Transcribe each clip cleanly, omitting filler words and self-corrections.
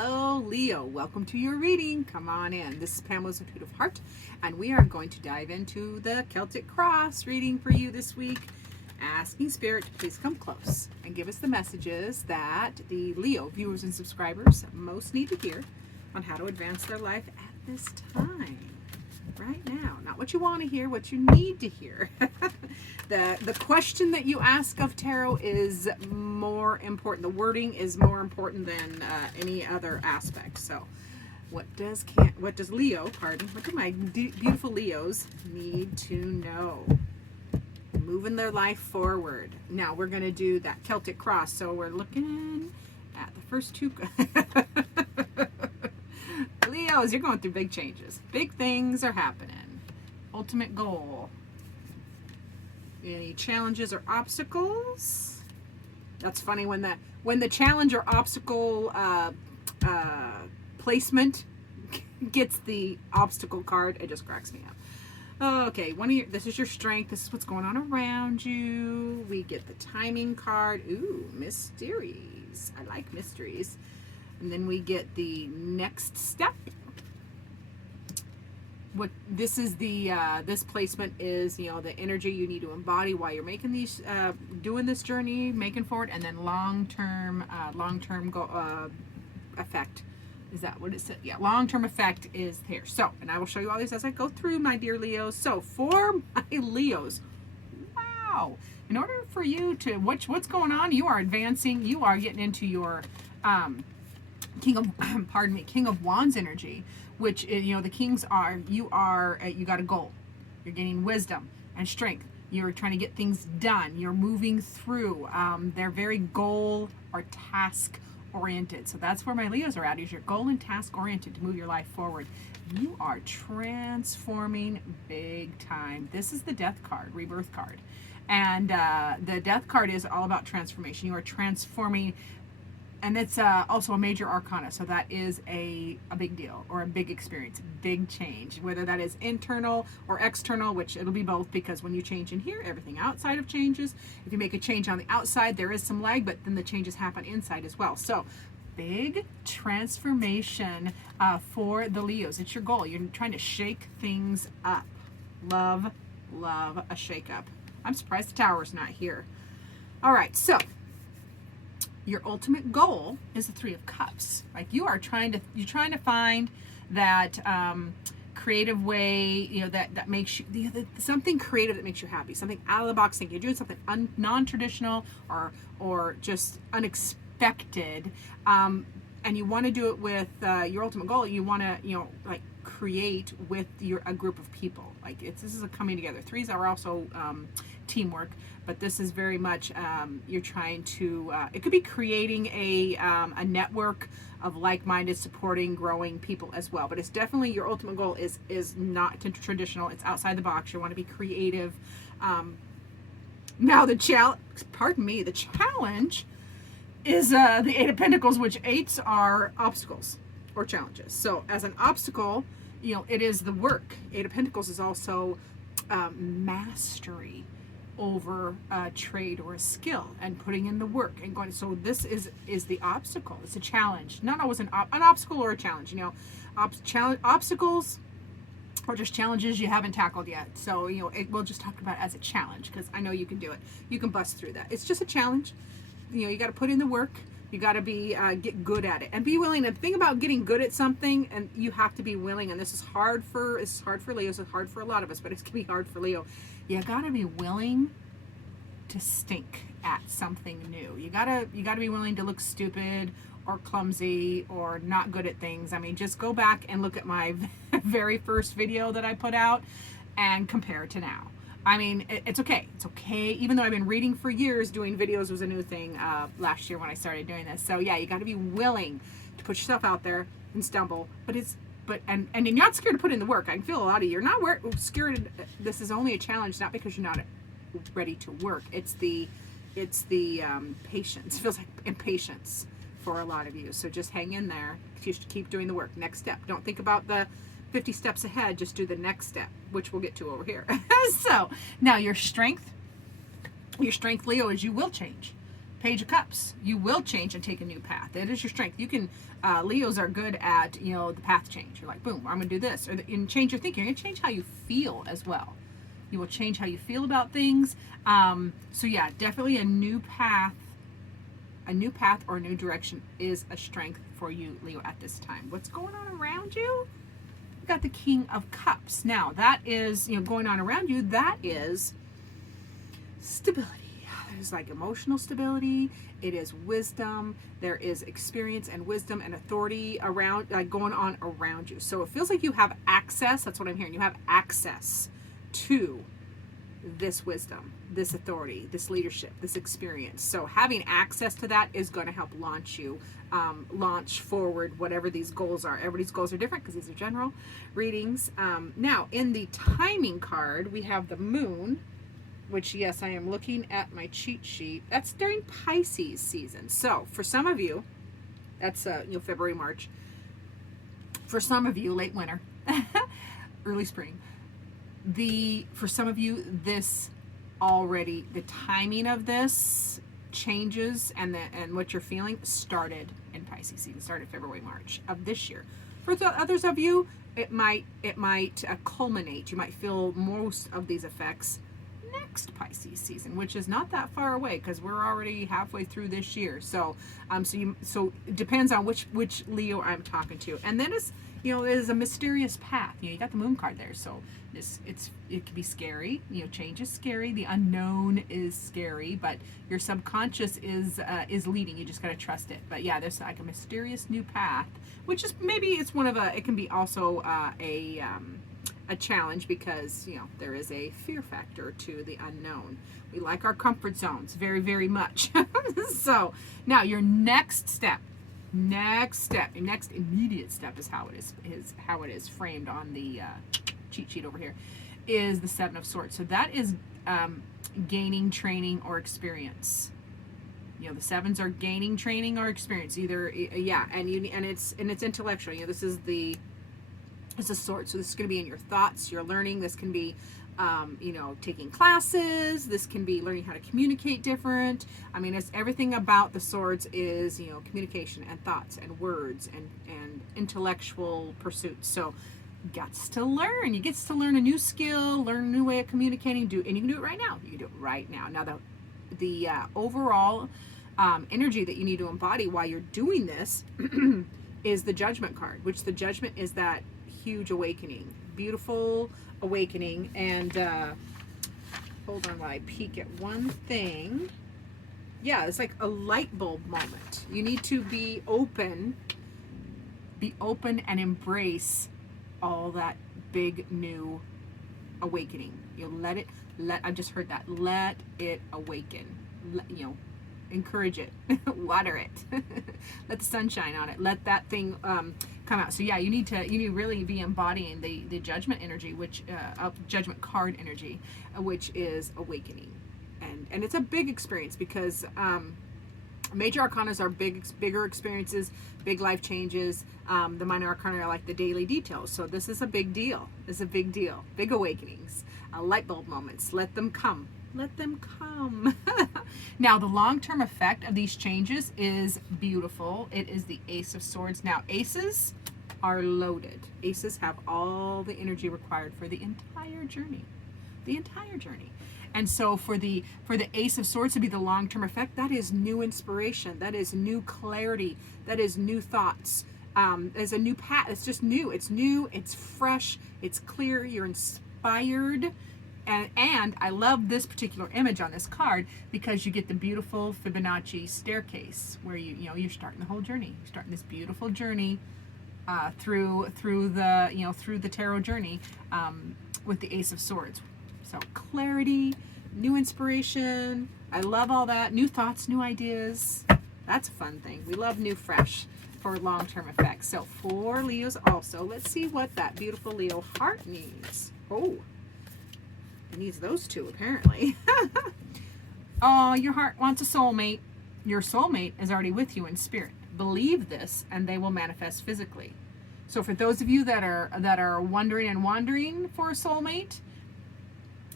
Hello, Leo. Welcome to your reading. Come on in. This is Pamela's Intuitive Heart, and we are going to dive into the Celtic Cross reading for you this week. Asking Spirit to please come close and give us the messages that the Leo viewers and subscribers most need to hear on how to advance their life at this time. Right now. Not what you want to hear, what you need to hear. The question that you ask of tarot is more important. The wording is more important than any other aspect. So what does Leo, what do my beautiful Leos need to know? Moving their life forward. Now we're going to do that Celtic Cross. So we're looking at the first two. Leos, you're going through big changes. Big things are happening. Ultimate goal. Any challenges or obstacles? That's funny when the challenge or obstacle placement gets the obstacle card, it just cracks me up. Okay, this is your strength. This is what's going on around you. We get the timing card. Ooh, mysteries. I like mysteries. And then we get the next step. What this is this placement is, the energy you need to embody while you're making these, doing this journey, making forward, and then long-term effect. Is that what it said? Yeah, long-term effect is here. So, and I will show you all these as I go through, my dear Leos. So, for my Leos, wow! In order for you to what's going on, you are advancing. You are getting into your King of Wands energy, which is, the kings are, you got a goal. You're gaining wisdom and strength. You're trying to get things done. You're moving through. They're very goal or task oriented. So that's where my Leos are at, is you're goal and task oriented to move your life forward. You are transforming big time. This is the death card, rebirth card. And the death card is all about transformation. You are transforming. And it's also a major arcana, so that is a big deal, or a big experience, big change, whether that is internal or external, which it'll be both, because when you change in here, everything outside of changes. If you make a change on the outside, there is some lag, but then the changes happen inside as well. So big transformation for the Leos. It's your goal. You're trying to shake things up. Love a shake up. I'm surprised the Tower's not here. All right, so your ultimate goal is the Three of Cups. Like you're trying to find that creative way, that makes you something creative that makes you happy, something out of the box thinking. You're doing something non-traditional or just unexpected, and you want to do it with your ultimate goal. You want to create with a group of people. Like this is a coming together. Threes are also teamwork, but this is very much you're trying to it could be creating a network of like-minded, supporting, growing people as well. But it's definitely your ultimate goal is not traditional. It's outside the box. You want to be creative. Now the challenge is the Eight of Pentacles, which eights are obstacles or challenges. So as an obstacle, it is the work. Eight of Pentacles is also mastery over a trade or a skill and putting in the work and going. So this is the obstacle. It's a challenge, not always an obstacle or a challenge. Obstacles or just challenges you haven't tackled yet. So we'll just talk about it as a challenge, because I know you can do it. You can bust through that. It's just a challenge. You got to put in the work. You got to be get good at it and be willing. And the thing about getting good at something, and you have to be willing. And this is hard for Leos. It's hard for a lot of us, but it's gonna be hard for Leo. You got to be willing to stink at something new. You gotta be willing to look stupid or clumsy or not good at things. I mean, just go back and look at my very first video that I put out and compare it to now. I mean, it's okay. It's okay. Even though I've been reading for years, doing videos was a new thing last year when I started doing this. So yeah, you got to be willing to put yourself out there and stumble. And you're not scared to put in the work. I can feel a lot of you. You're not scared. This is only a challenge, not because you're not ready to work. It's the patience. It feels like impatience for a lot of you. So just hang in there. Just keep doing the work. Next step. Don't think about the 50 steps ahead. Just do the next step, which we'll get to over here. So now your strength, Leo, is you will change. Page of Cups. You will change and take a new path. That is your strength. You can, Leos are good at, the path change. You're like, boom, I'm going to do this. And change your thinking. You're going to change how you feel as well. You will change how you feel about things. So yeah, definitely a new path or a new direction is a strength for you, Leo, at this time. What's going on around you? We've got the King of Cups. Now, that is, going on around you, that is stability. There's like emotional stability. It is wisdom. There is experience and wisdom and authority around, going on around you. So it feels like you have access. That's what I'm hearing. You have access to this wisdom, this authority, this leadership, this experience. So having access to that is going to help launch you, launch forward whatever these goals are. Everybody's goals are different because these are general readings. Now, in the timing card, we have the Moon, which, yes, I am looking at my cheat sheet. That's during Pisces season. So for some of you, that's February, March. For some of you, late winter, early spring. For some of you, this already, the timing of this changes, and what you're feeling started in Pisces season, started February, March of this year. For the others of you, it might culminate. You might feel most of these effects next Pisces season, which is not that far away because we're already halfway through this year. So so it depends on which Leo I'm talking to. And then it's, it is a mysterious path. You got the Moon card there, so it can be scary. Change is scary. The unknown is scary, but your subconscious is leading. You just got to trust it. But yeah, there's like a mysterious new path, which is maybe it's it can be also a challenge because there is a fear factor to the unknown. We like our comfort zones very, very much. So now your next immediate step is how it is framed on the cheat sheet over here, is the Seven of Swords. So that is gaining training or experience. The sevens are gaining training or experience, either and it's intellectual. This is it's a sword, so this is going to be in your thoughts, your learning. This can be taking classes. This can be learning how to communicate different. I mean, it's everything about the swords is communication and thoughts and words and intellectual pursuits. So gets to learn. You get to learn a new skill, learn a new way of communicating. And you can do it right now. You can do it right now. Now the overall energy that you need to embody while you're doing this is the Judgment card, which the Judgment is that huge awakening, beautiful awakening. And hold on while I peek at one thing. Yeah, it's like a light bulb moment. You need to be open and embrace all that big new awakening. I just heard that. Let it awaken. Encourage it. Water it. Let the sun shine on it. Let that thing come out. So yeah, you need to really be embodying the Judgment energy, which Judgment card energy, which is awakening. And it's a big experience because major arcanas are bigger experiences, big life changes. The minor arcana are like the daily details. So this is a big deal. This is a big deal. Big awakenings, light bulb moments. Let them come. Let them come. Now, the long-term effect of these changes is beautiful. It is the Ace of Swords. Now, aces are loaded. Aces have all the energy required for the entire journey. The entire journey. And so for the Ace of Swords to be the long-term effect, that is new inspiration. That is new clarity. That is new thoughts. There's a new path. It's just new. It's new. It's fresh. It's clear. You're inspired. And I love this particular image on this card because you get the beautiful Fibonacci staircase where you're starting the whole journey. You're starting this beautiful journey through the tarot journey with the Ace of Swords. So clarity, new inspiration. I love all that. New thoughts, new ideas. That's a fun thing. We love new, fresh for long-term effects. So for Leos also, let's see what that beautiful Leo heart needs. Oh. It needs those two, apparently. Oh, your heart wants a soulmate. Your soulmate is already with you in spirit. Believe this, and they will manifest physically. So for those of you that are wondering and wandering for a soulmate,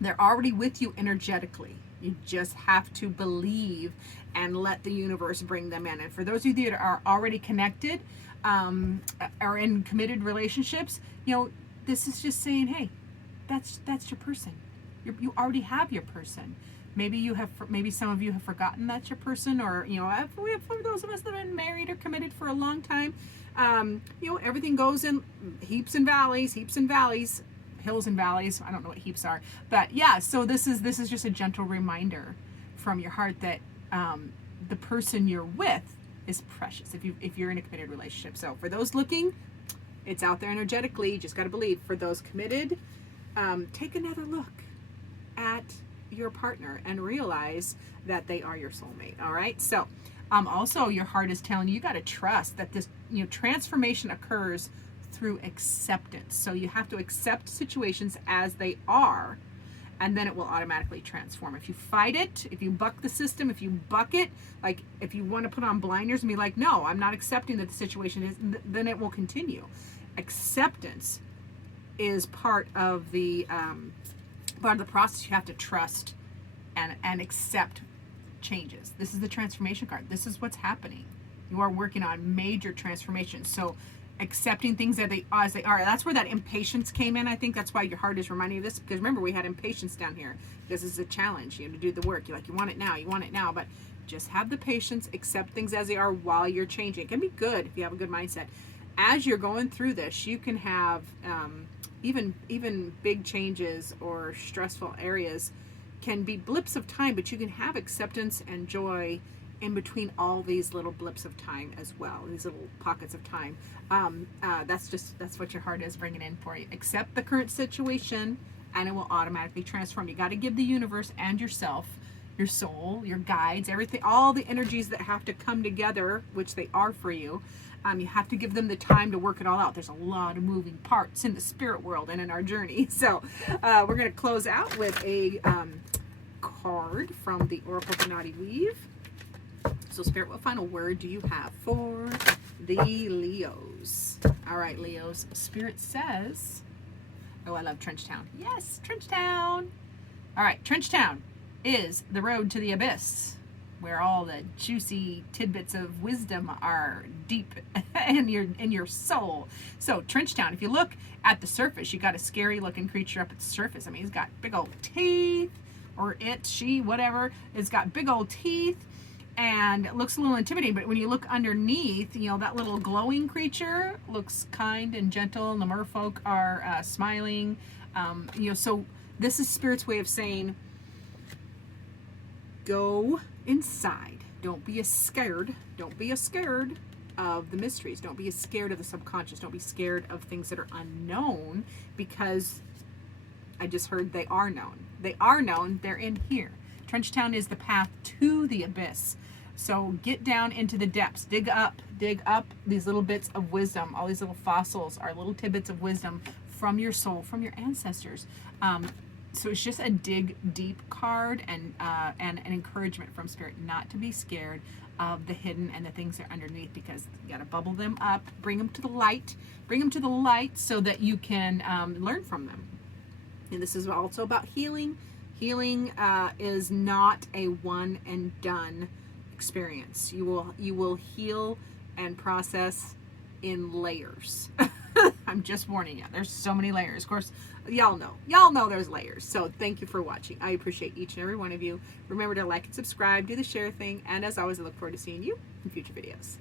they're already with you energetically. You just have to believe and let the universe bring them in. And for those of you that are already connected, are in committed relationships, this is just saying, hey, that's your person. You already have your person. Maybe some of you have forgotten that's your person, or for those of us that have been married or committed for a long time, everything goes in heaps and valleys, hills and valleys. I don't know what heaps are, but yeah. So this is just a gentle reminder from your heart that the person you're with is precious. If you're in a committed relationship. So for those looking, it's out there energetically. You just got to believe. For those committed, take another look at your partner and realize that they are your soulmate. All right. So also your heart is telling you got to trust that this transformation occurs through acceptance. So you have to accept situations as they are, and then it will automatically transform. If you fight it, if you buck the system, if you buck it, like if you want to put on blinders and be like, no, I'm not accepting that the situation is, then it will continue. Acceptance is part of the process. You have to trust and accept changes. This is the transformation card. This is what's happening. You are working on major transformation. So accepting things as they are. That's where that impatience came in. I think that's why your heart is reminding you of this, because remember, we had impatience down here. This is a challenge. You have to do the work. You're like, you want it now, but just have the patience, accept things as they are while you're changing. It can be good if you have a good mindset. As you're going through this, you can have even big changes or stressful areas can be blips of time, but you can have acceptance and joy in between all these little blips of time as well, these little pockets of time. That's what your heart is bringing in for you. Accept the current situation and it will automatically transform. You got to give the universe and yourself, your soul, your guides, everything, all the energies that have to come together, which they are for you. You have to give them the time to work it all out. There's a lot of moving parts in the spirit world and in our journey. So we're going to close out with a card from the Oracle of the Naughty Weave. So Spirit, what final word do you have for the Leos? All right, Leos. Spirit says, oh, I love Trenchtown. Yes, Trenchtown. All right, Trenchtown is the road to the abyss, where all the juicy tidbits of wisdom are deep in your soul. So Trenchtown, if you look at the surface, you got a scary looking creature up at the surface. I mean, he's got big old teeth, or it, she, whatever, it's got big old teeth. And it looks a little intimidating, but when you look underneath, that little glowing creature looks kind and gentle, and the merfolk are smiling. So this is Spirit's way of saying, go inside. Don't be as scared. Don't be as scared of the mysteries. Don't be as scared of the subconscious. Don't be scared of things that are unknown, because I just heard they are known. They are known. They're in here. Trenchtown is the path to the abyss. So get down into the depths. Dig up these little bits of wisdom. All these little fossils are little tidbits of wisdom from your soul, from your ancestors. So it's just a dig deep card and an encouragement from Spirit not to be scared of the hidden and the things that are underneath, because you got to bubble them up, bring them to the light, so that you can learn from them. And this is also about healing. Healing is not a one and done experience. You will heal and process in layers. I'm just warning you. There's so many layers. Of course, y'all know there's layers. So thank you for watching. I appreciate each and every one of you. Remember to like and subscribe, do the share thing, and as always, I look forward to seeing you in future videos.